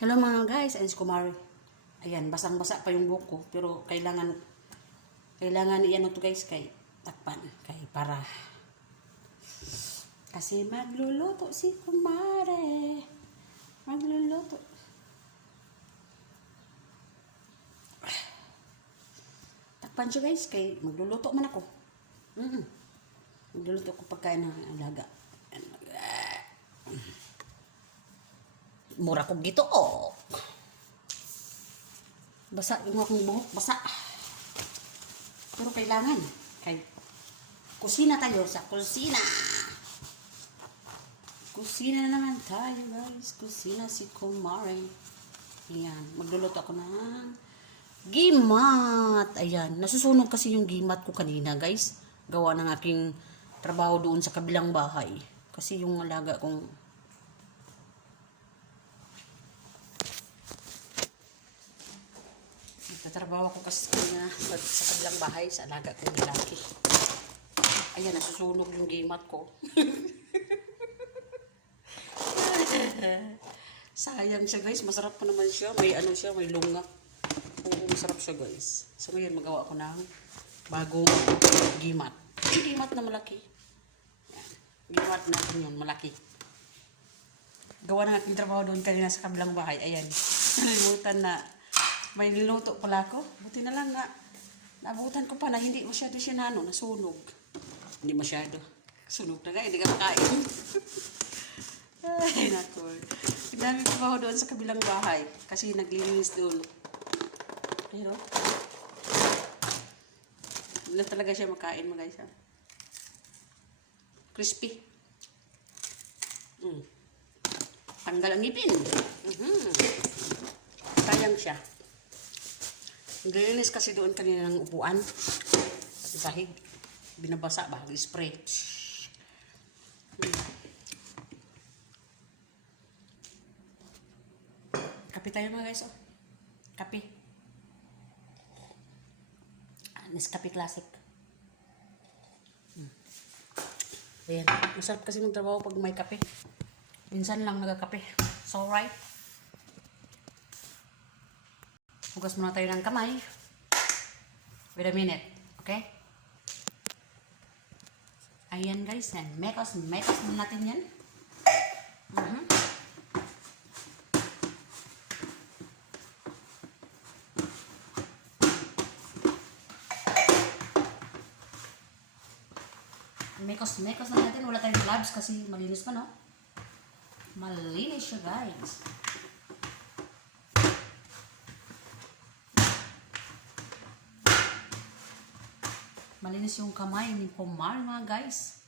Hello mga guys, and Kumari. Ayan, basang-basa pa yung buhok ko, pero kailangan iyan to guys kay takpan, kay para kasi magluluto si Kumari. Magluluto. Takpan siya guys, kay magluluto man ako. Magluluto ko pagkain ng alaga. Mura ko gito, oh. Basa yung akong buhok, basa. Pero kailangan, kay kusina tayo sa kusina. Kusina na naman tayo, guys. Kusina si Kumari. Ayan, magluluto ako ng gimat. Ayan, nasusunog kasi yung gimat ko kanina, guys. Gawa ng aking trabaho doon sa kabilang bahay. Kasi yung alaga kong nagtatrabaho ako kasi sa kabilang bahay, sa alaga kong lalaki. Ayan, nasusunog yung gimat ko. Sayang siya guys, masarap pa naman siya. May ano siya, may lunga. Oo, masarap siya guys. So ngayon, magawa ko ng bagong gimat. Yung gimat na malaki. Ayan. Gimat natin yun, malaki. Gawa ng aking trabaho doon kanina sa kabilang bahay. Ayan, nalimutan na may niluto pala ako. Buti na lang nga. Naabutan ko pa na hindi masyado siya nasunog. Hindi masyado. Sunog na nga, hindi ka makain. Ay, naku. Pinamig ko ako doon sa kabilang bahay. Kasi naglilinis doon. Pero, hindi na talaga siya makain mga guys. Crispy. Tanggal ang ngipin. Sayang siya. Naglilinis kasi doon kanina ng upuan. At sahig. Binabasa ba? Spray. Kape tayo mga guys. Oh. Kape. Nescafe Classic. Ayan. Masarap kasi magtrabaho pag may kape. Minsan lang nagkakape. So right. Hugas muna tayo ng kamay. Wait a minute. Okay? Ayan guys. Yan. Mekos muna natin yan. Mekos na natin. Wala tayong gloves kasi malinis pa, no? Malinis siya guys. Malinis yung kamay ni Kumari mga guys.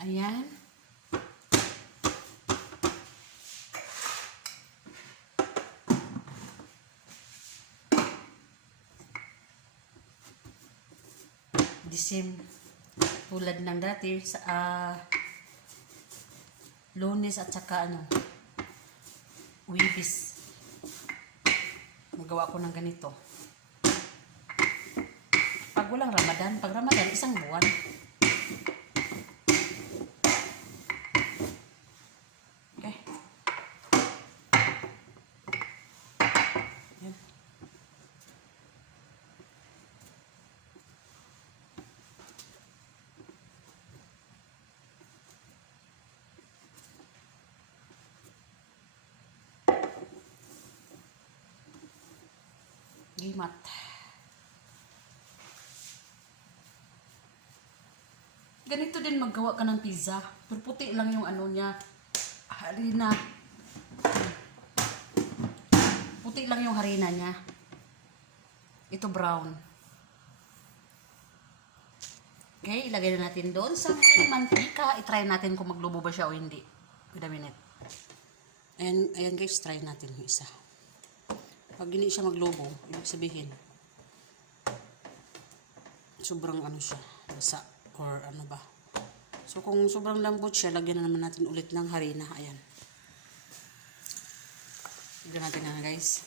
Ayan. The same tulad ng dati sa Lunes at saka Wibis. Magawa ko ng ganito. Pag walang Ramadan, pag Ramadan, isang buwan. Okay. Yan. Gimat. Ganito din maggawa ka ng pizza. Pero puti lang yung niya. Harina. Puti lang yung harina niya. Ito brown. Okay, ilagay na natin doon sa mantika. I-try natin kung maglubo ba siya o hindi. Wait a minute. Ayan guys, try natin yung isa. Pag hindi siya maglobo, ibig sabihin, sobrang siya, basa, or ba. So, kung sobrang lambot siya, lagyan na naman natin ulit ng harina. Ayan. Lagyan natin na guys.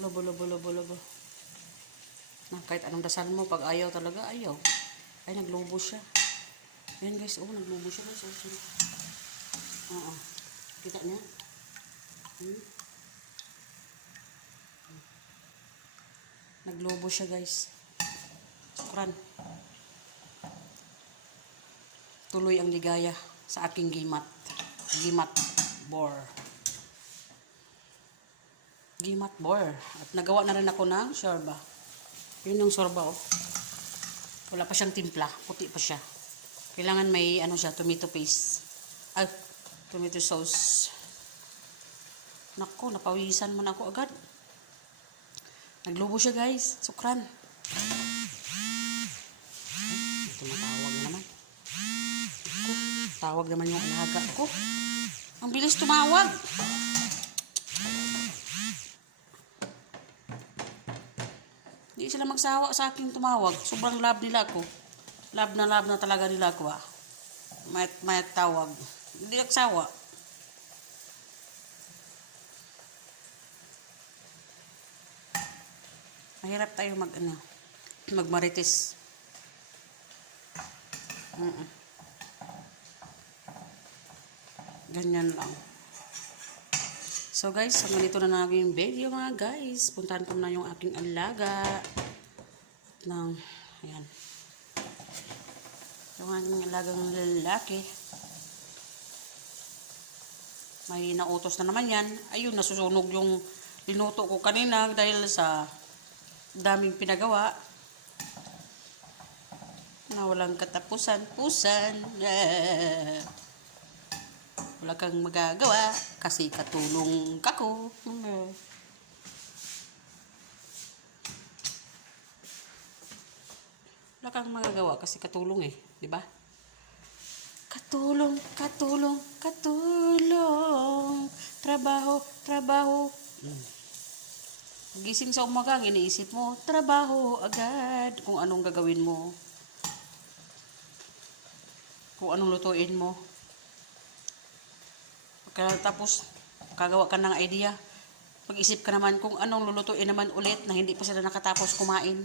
Lobo, lobo, lobo, lobo. Na, kahit anong dasal mo, pag ayaw talaga, ayaw. Ay, naglobo siya. Ayan guys, oh, naglobo siya guys. Oo. Kita niya? Naglobo siya guys. Sukran. Tuloy ang ligaya sa aking gimat. Gimat bor. Gimat bor. At nagawa na rin ako ng sorba. Yun yung sorba, oh. Wala pa siyang timpla. Puti pa siya. Kailangan may, ano siya, tomato paste. Ay, tomato sauce. Nako, napawisan mo na ako agad. Naglobo siya, guys. Sukran. Ay, tumatawag naman. Ako, tawag naman yung alaga ko. Ang bilis tumawag. Hindi sila magsawa sa akin tumawag. Sobrang love nila ako. Love na talaga nila ako, ah. May tawag. Hindi nagsawa. Mahirap tayo magmarites. Ganyan lang. So guys, hanggang dito na namin yung video mga guys. Puntahan ko na yung aking alaga. Ayan. Yung aking alagang lalaki. May nautos na naman yan. Ayun, nasusunog yung linuto ko kanina dahil sa daming pinagawa na walang katapusan-pusan. Wala kang magagawa kasi katulong kako. Wala kang magagawa kasi katulong eh, di ba? Katulong, katulong, katulong. Trabaho, trabaho. Gising sa umaga, iniisip mo, trabaho agad. Kung anong gagawin mo. Kung anong lutuin mo. Tapos, kagawa ka ng idea. Pag-isip ka naman kung anong lulutuin naman ulit na hindi pa sila nakatapos kumain.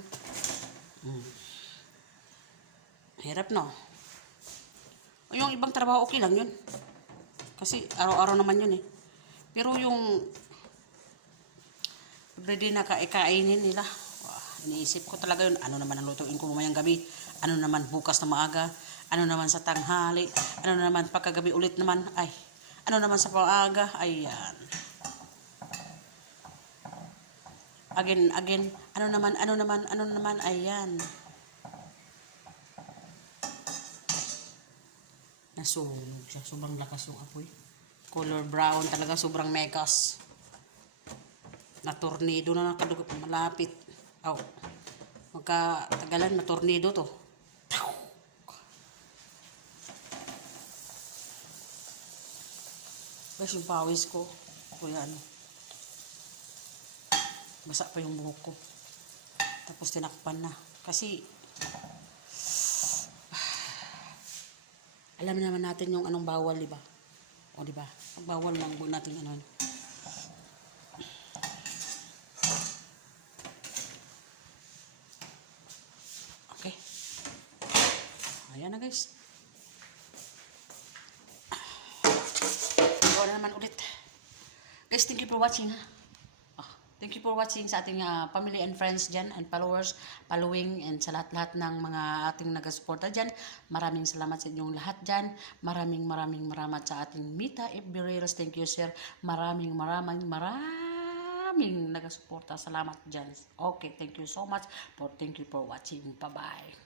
Hirap, no? Yung ibang trabaho, okay lang yun. Kasi araw-araw naman yun eh. Pero yung ready na kainin nila. Iniisip ko talaga yun. Ano naman ang lutuin ko mamayang gabi? Ano naman bukas na maaga? Ano naman sa tanghali? Ano naman pagkagabi ulit naman? Ay, ano naman sa pang-aga? Ayan. Again. Ano naman? Ayan. Nasunog siya. Sobrang lakas yung apoy. Color brown talaga. Sobrang mekas. Na tornado na nakadugot. Malapit. Oh. Magkatagalan, matornado to. Guys, yung pawis ko. Kuya, ano. Basa pa yung buhok ko. Tapos tinakpan na. Kasi, alam naman natin yung anong bawal, di ba? O, di ba? Ang bawal lang po natin ano. Okay. Ayan na, guys. Gawa na naman ulit. Guys, thank you for watching, ha? Thank you for watching sa ating family and friends dyan and followers, following, and sa lahat-lahat ng mga ating nagasuporta dyan. Maraming salamat sa inyong lahat dyan. Maraming sa ating Mita FB Reels. Thank you, sir. Maraming nagasuporta. Salamat dyan. Okay, thank you so much. Thank you for watching. Bye-bye.